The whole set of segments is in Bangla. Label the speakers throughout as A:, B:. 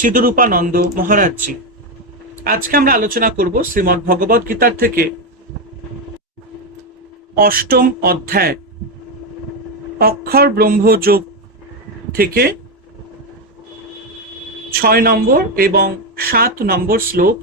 A: চিদরূপানন্দ মহারাজজি আজকে আমরা আলোচনা করব শ্রীমৎ ভগবত গীতার থেকে অষ্টম অধ্যায় অক্ষর ব্রহ্মযোগ থেকে ছয় নম্বর এবং সাত নম্বর শ্লোক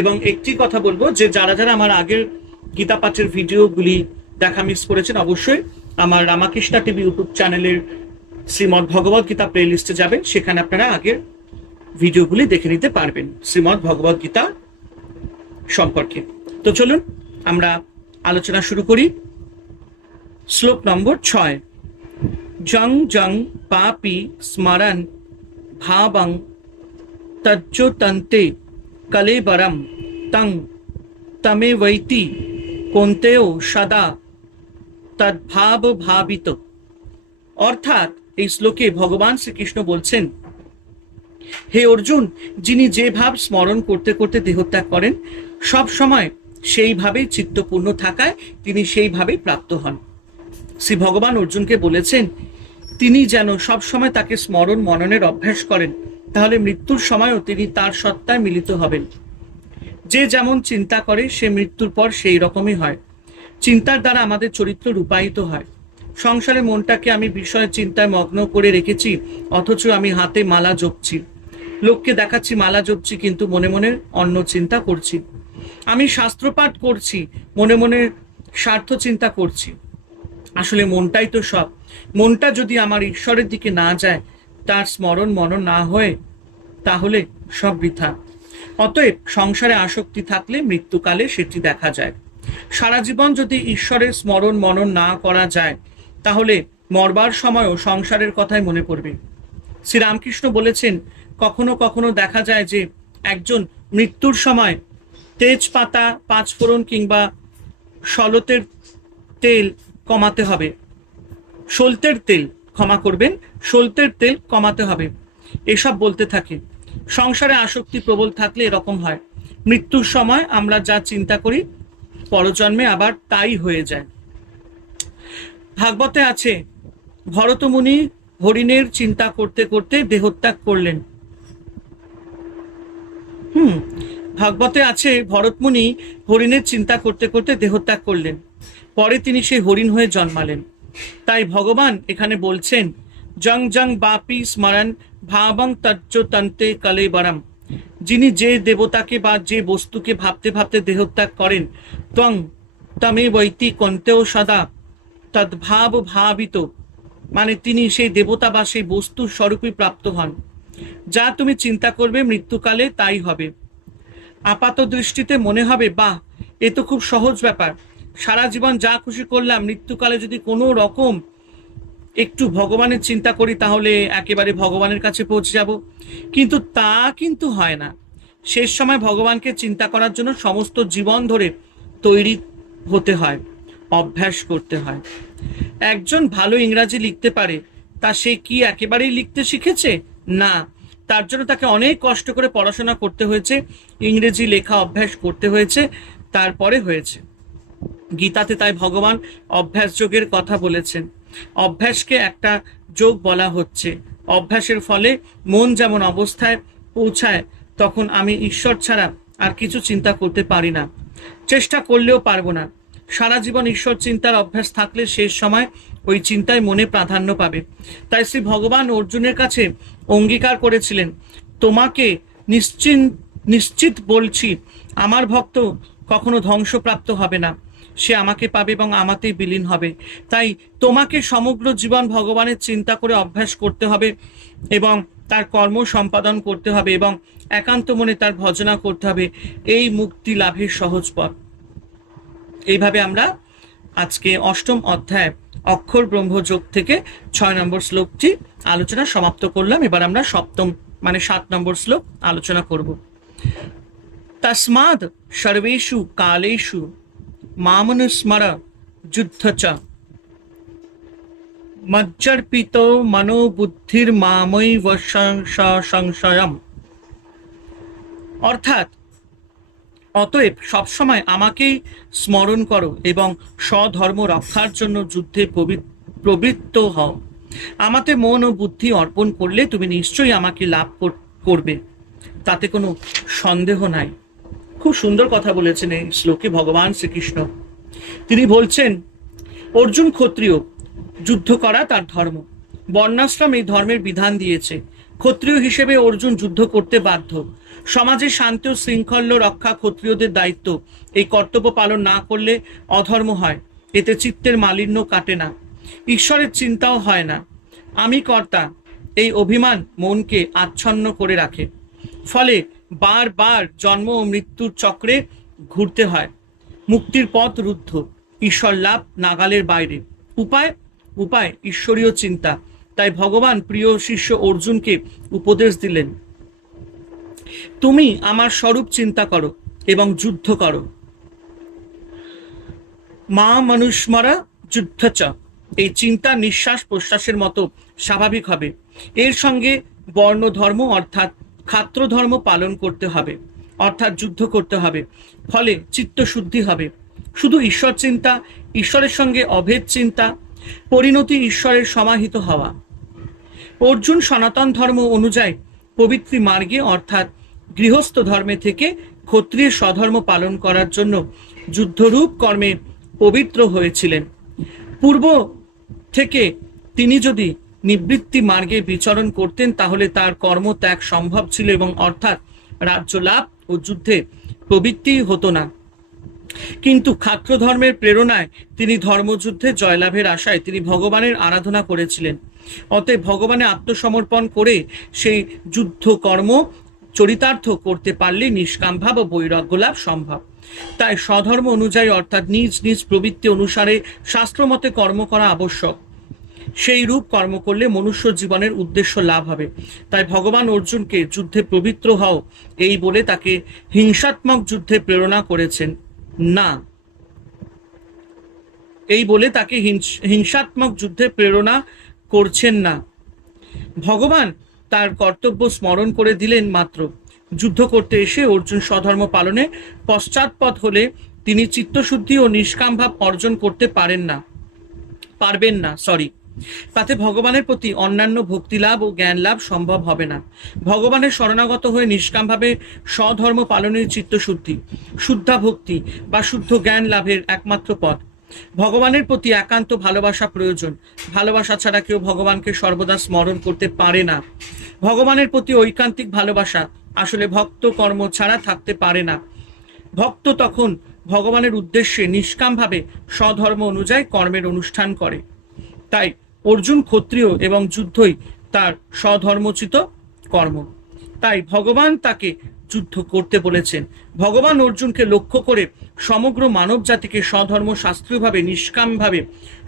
A: এবং একটি কথা বলবো যে যারা যারা আমার আগের গীতা পাঠের ভিডিওগুলি দেখা মিস করেছেন অবশ্যই আমার রামাকৃষ্ণা টিভি ইউটিউব চ্যানেলের শ্রীমদ ভগবত গীতা প্লে লিস্টে যাবেন সেখানে আপনারা আগের ভিডিওগুলি দেখে নিতে পারবেন শ্রীমদ ভগবদ গীতা সম্পর্কে তো চলুন আমরা আলোচনা শুরু করি শ্লোক নম্বর ছয় জং জং পাপি স্মরণ ভাবং তজ্জতন্তে কলেবরম তং তমেবৈতি কোন্তেও সদা তদ্ভাব ভাবিত অর্থাৎ এই শ্লোকে ভগবান শ্রীকৃষ্ণ বলছেন হে অর্জুন যিনি যে ভাব স্মরণ করতে করতে দেহত্যাগ করেন সব সময় সেইভাবেই চিত্তপূর্ণ থাকায় তিনি সেইভাবেই প্রাপ্ত হন শ্রী ভগবান অর্জুনকে বলেছেন তিনি যেন সবসময় তাকে স্মরণ মননের অভ্যাস করেন তাহলে মৃত্যুর সময়ও তিনি তার সত্তায় মিলিত হবেন যে যেমন চিন্তা করে সে মৃত্যুর পর সেই রকমই হয় চিন্তার দ্বারা আমাদের চরিত্র রূপায়িত হয় সংসারে মনটাকে আমি বিষয় চিন্তায় মগ্ন করে রেখেছি অথচ আমি হাতে মালা জপছি লোককে দেখাচ্ছি মালা জপছি কিন্তু মনে মনে অন্য চিন্তা করছি আমি শাস্ত্রপাঠ করছি মনে মনে স্বার্থ চিন্তা করছি আসলে মনটাই তো সব মনটা যদি আমার ঈশ্বরের দিকে না যায় তার স্মরণ মনন না হয়ে তাহলে সব বৃথা অতএব সংসারে আসক্তি থাকলে মৃত্যুকালে সেটি দেখা যায় সারা জীবন যদি ঈশ্বরের স্মরণ মনন না করা যায় তাহলে মরবার সময়ও সংসারের কথাই মনে পড়বে শ্রীরামকৃষ্ণ বলেছেন কখনো কখনো দেখা যায় যে একজন মৃত্যুর সময় তেজপাতা পাঁচফোড়ন কিংবা সলতের তেল কমাতে হবে সলতের তেল ক্ষমা করবেন সলতের তেল কমাতে হবে এসব বলতে থাকে সংসারে আসক্তি প্রবল থাকলে এরকম হয় মৃত্যুর সময় আমরা যা চিন্তা করি পরজন্মে আবার তাই হয়ে যায় ভাগবতে আছে ভরতমুনি হরিণের চিন্তা করতে করতে দেহত্যাগ করলেন হুম ভাগবতে আছে ভরতমুনি হরিণের চিন্তা করতে করতে দেহত্যাগ করলেন পরে তিনি সেই হরিণ হয়ে জন্মালেন তাই ভগবান এখানে বলছেন জং জং বাপি স্মরণ ভাবং তজ্জ তন্তে কালে বরম যিনি যে দেবতাকে বা যে বস্তুকে ভাবতে ভাবতে দেহত্যাগ করেন ত্বং তমে বৈতি কন্তেও সদা তদ্ভাব ভাবিত মানে তিনি সেই দেবতা বা সেই বস্তুর স্বরূপই প্রাপ্ত হন যা তুমি চিন্তা করবে মৃত্যুকালে তাই হবে আপাত দৃষ্টিতে মনে হবে বাহ এ তো খুব সহজ ব্যাপার সারা জীবন যা খুশি করলাম মৃত্যুকালে যদি কোনো রকম একটু ভগবানের চিন্তা করি তাহলে একেবারে ভগবানের কাছে পৌঁছে যাব কিন্তু তা কিন্তু হয় না শেষ সময় ভগবানকে চিন্তা করার জন্য সমস্ত জীবন ধরে তৈরি হতে হয় অভ্যাস করতে হয় একজন ভালো ইংরাজি লিখতে পারে তা সে কি একেবারেই লিখতে শিখেছে না তার জন্য তাকে অনেক কষ্ট করে পড়াশোনা করতে হয়েছে ইংরেজি লেখা অভ্যাস করতে হয়েছে তারপরে হয়েছে গীতাতে তাই ভগবান অভ্যাস যোগের কথা বলেছেন অভ্যাসকে একটা যোগ বলা হচ্ছে অভ্যাসের ফলে মন যেমন অবস্থায় পৌঁছায় তখন আমি ঈশ্বর ছাড়া আর কিছু চিন্তা করতে পারি না চেষ্টা করলেও পারবো না সারা জীবন ঈশ্বর চিন্তার অভ্যাস থাকলে শেষ সময় ওই চিন্তায় মনে প্রাধান্য পাবে তাই শ্রী ভগবান অর্জুনের কাছে অঙ্গীকার করেছিলেন তোমাকে নিশ্চিন নিশ্চিত বলছি আমার ভক্ত কখনো ধ্বংসপ্রাপ্ত হবে না সে আমাকে পাবে এবং আমাতেই বিলীন হবে তাই তোমাকে সমগ্র জীবন ভগবানের চিন্তা করে অভ্যাস করতে হবে এবং তার কর্ম সম্পাদন করতে হবে এবং একান্ত মনে তার ভজনা করতে হবে এই মুক্তি লাভের সহজ পথ এইভাবে আমরা আজকে অষ্টম অধ্যায় অক্ষর ব্রহ্মযোগ থেকে ছয় নম্বর শ্লোকটি আলোচনা সমাপ্ত করলাম এবার আমরা সপ্তম মানে সাত নম্বর শ্লোক আলোচনা করব তসমাদ সর্বেশু কালেশু মামনুস্মর যুদ্ধচ মজ্জর্পিত মনোবুদ্ধির মামৈ সংশয়ম অর্থাৎ অতএব সবসময় আমাকেই স্মরণ করো এবং স্বধর্ম রক্ষার জন্য যুদ্ধে প্রবৃত্ত হও আমাতে মন ও বুদ্ধি অর্পণ করলে তুমি নিশ্চয়ই আমাকে লাভ করবে তাতে কোনো সন্দেহ নাই খুব সুন্দর কথা বলেছেন এই শ্লোকে ভগবান শ্রীকৃষ্ণ তিনি বলছেন অর্জুন ক্ষত্রিয় যুদ্ধ করা তার ধর্ম বর্ণাশ্রম এই ধর্মের বিধান দিয়েছে ক্ষত্রিয় হিসেবে অর্জুন যুদ্ধ করতে বাধ্য সমাজে শান্তি ও শৃঙ্খল রক্ষা ক্ষত্রিয়দের দায়িত্ব এই কর্তব্য পালন না করলে অধর্ম হয় এতে চিত্তের মালিন্য কাটে না ঈশ্বরের চিন্তাও হয় না আমি কর্তা এই অভিমান মনকে আচ্ছন্ন করে রাখে ফলে বারবার জন্ম ও মৃত্যুর চক্রে ঘুরতে হয় মুক্তির পথ রুদ্ধ ঈশ্বর লাভ নাগালের বাইরে উপায় উপায় ঈশ্বরীয় চিন্তা তাই ভগবান প্রিয় শিষ্য অর্জুনকে উপদেশ দিলেন তুমি আমার স্বরূপ চিন্তা করো এবং যুদ্ধ করো মা মানুষমারা যুদ্ধ চ এই চিন্তা নিঃশ্বাস প্রশ্বাসের মতো স্বাভাবিক হবে এর সঙ্গে বর্ণ ধর্ম অর্থাৎ খাত্র ধর্ম পালন করতে হবে অর্থাৎ যুদ্ধ করতে হবে ফলে চিত্ত শুদ্ধি হবে শুধু ঈশ্বর চিন্তা ঈশ্বরের সঙ্গে অভেদ চিন্তা পরিণতি ঈশ্বরের সমাহিত হওয়া অর্জুন সনাতন ধর্ম অনুযায়ী পবিত্রী মার্গে অর্থাৎ গৃহস্থ ধর্মে থেকে ক্ষত্রিয় স্বধর্ম পালন করার জন্য যুদ্ধরূপ কর্মে পবিত্র হয়েছিলেন পূর্ব থেকে তিনি যদি নিবৃত্তি মার্গে বিচরণ করতেন তাহলে তার কর্ম ত্যাগ সম্ভব ছিল এবং অর্থাৎ রাজ্য লাভ ও যুদ্ধে প্রবৃত্তি হতো না কিন্তু খাত্র ধর্মের প্রেরণায় তিনি ধর্মযুদ্ধে জয়লাভের আশায় তিনি ভগবানের আরাধনা করেছিলেন অতএব ভগবানে আত্মসমর্পণ করে সেই যুদ্ধ কর্ম চরিতার্থ করতে পারলে নিষ্কাম ভাব ও বৈরাগ্য লাভ সম্ভব তাই স্বধর্ম অনুযায়ী অর্থাৎ নিজ নিজ প্রবৃত্তি অনুসারে শাস্ত্রমতে কর্ম করা আবশ্যক সেই রূপ কর্ম করলে মনুষ্য জীবনের উদ্দেশ্য লাভ হবে তাই ভগবান অর্জুনকে যুদ্ধে পবিত্র হও এই বলে তাকে হিংসাত্মক যুদ্ধে প্রেরণা করেছেন না এই বলে তাকে হিংসাত্মক যুদ্ধে প্রেরণা করছেন না ভগবান তার কর্তব্য স্মরণ করে দিলেন মাত্র যুদ্ধ করতে এসে অর্জুন স্বধর্ম পালনে পশ্চাৎপদ হলে তিনি চিত্তশুদ্ধি ও নিষ্কাম ভাব অর্জন করতে পারেন না পারবেন না সরি তাতে ভগবানের প্রতি অন্যান্য ভক্তি লাভ ও জ্ঞান লাভ সম্ভব হবে না ভগবানের শরণাগত হয়ে নিষ্কামভাবে স্বধর্ম পালনের চিত্তশুদ্ধি শুদ্ধা ভক্তি বা শুদ্ধ জ্ঞান লাভের একমাত্র পথ ভগবানের প্রতি একান্ত ভালোবাসা প্রয়োজন ভালোবাসা ছাড়া কেউ ভগবানকে সর্বদা স্মরণ করতে পারে না ভগবানের প্রতি ঐকান্তিক ভালোবাসা আসলে ভক্ত কর্ম ছাড়া থাকতে পারে না ভক্ত তখন ভগবানের উদ্দেশ্যে নিষ্কামভাবে স্বধর্ম অনুযায়ী কর্মের অনুষ্ঠান করে তাই অর্জুন ক্ষত্রিয় এবং যুদ্ধই তার স্বধর্মচিত কর্ম তাই ভগবান তাকে যুদ্ধ করতে বলেছেন ভগবান অর্জুনকে লক্ষ্য করে সমগ্র মানব জাতিকে স্বধর্ম শাস্ত্রীয়ভাবে নিষ্কামভাবে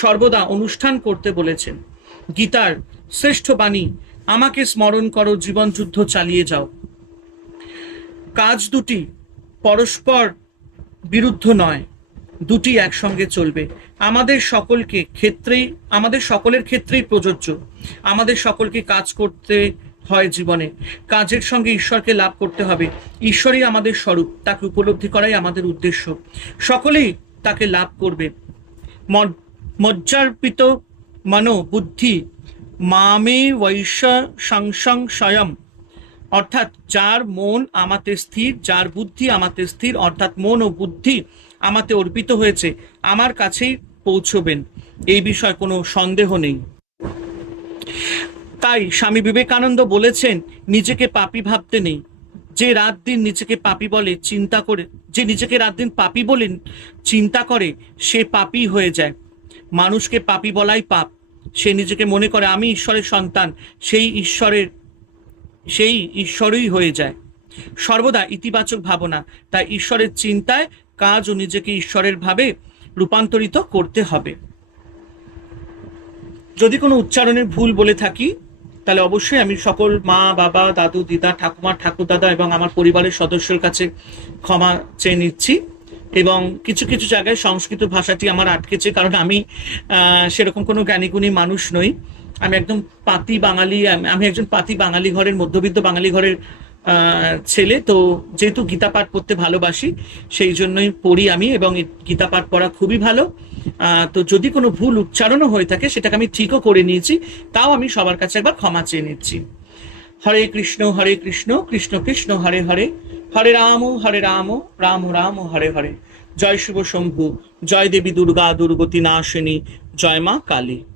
A: সর্বদা অনুষ্ঠান করতে বলেছেন গীতার শ্রেষ্ঠ বাণী আমাকে স্মরণ করো জীবন যুদ্ধ চালিয়ে যাও কাজ দুটি পরস্পর বিরুদ্ধ নয় দুটি একসঙ্গে চলবে আমাদের সকলকে ক্ষেত্রেই আমাদের সকলের ক্ষেত্রেই প্রযোজ্য আমাদের সকলকে কাজ করতে হয় জীবনে কাজের সঙ্গে ঈশ্বরকে লাভ করতে হবে ঈশ্বরই আমাদের স্বরূপ তাকে উপলব্ধি করাই আমাদের উদ্দেশ্য সকলেই তাকে লাভ করবে মজ্জার্পিত মনো বুদ্ধি মামে বৈশ্য সংসং স্বয়ং অর্থাৎ যার মন আমাতে স্থির যার বুদ্ধি আমাতে স্থির অর্থাৎ মন ও বুদ্ধি আমাতে অর্পিত হয়েছে আমার কাছেই পৌঁছবেন এই বিষয়ে কোনো সন্দেহ নেই তাই স্বামী বিবেকানন্দ বলেছেন নিজেকে পাপি ভাবতে নেই যে রাত দিন নিজেকে পাপি বলে চিন্তা করে যে নিজেকে রাত দিন পাপি বলেন চিন্তা করে সে পাপি হয়ে যায় মানুষকে পাপি বলাই পাপ সে নিজেকে মনে করে আমি ঈশ্বরের সন্তান সেই ঈশ্বরের সেই ঈশ্বরই হয়ে যায় সর্বদা ইতিবাচক ভাবনা তাই ঈশ্বরের চিন্তায় কাজ ও নিজেকে ঈশ্বরের ভাবে রূপান্তরিত করতে হবে যদি কোনো উচ্চারণের ভুল বলে থাকি তাহলে অবশ্যই আমি সকল মা বাবা দাদু দিদা ঠাকুমা ঠাকুর দাদা এবং আমার পরিবারের সদস্যের কাছে ক্ষমা চেয়ে নিচ্ছি এবং কিছু কিছু জায়গায় সংস্কৃত ভাষাটি আমার আটকেছে কারণ আমি সেরকম কোনো জ্ঞানীগুণী মানুষ নই আমি একদম পাতি বাঙালি আমি একজন পাতি বাঙালি ঘরের মধ্যবিত্ত বাঙালি ঘরের ছেলে তো যেহেতু গীতা পাঠ পড়তে ভালোবাসি সেই জন্যই পড়ি আমি এবং গীতা পাঠ পড়া খুবই ভালো তো যদি কোনো ভুল উচ্চারণও হয়ে থাকে সেটাকে আমি ঠিকও করে নিয়েছি তাও আমি সবার কাছে একবার ক্ষমা চেয়ে নিচ্ছি হরে কৃষ্ণ হরে কৃষ্ণ কৃষ্ণ কৃষ্ণ হরে হরে হরে রাম হরে রাম রাম রাম হরে হরে জয় শুভ শম্ভু জয় দেবী দুর্গা দুর্গতি নাশিনী জয় মা কালী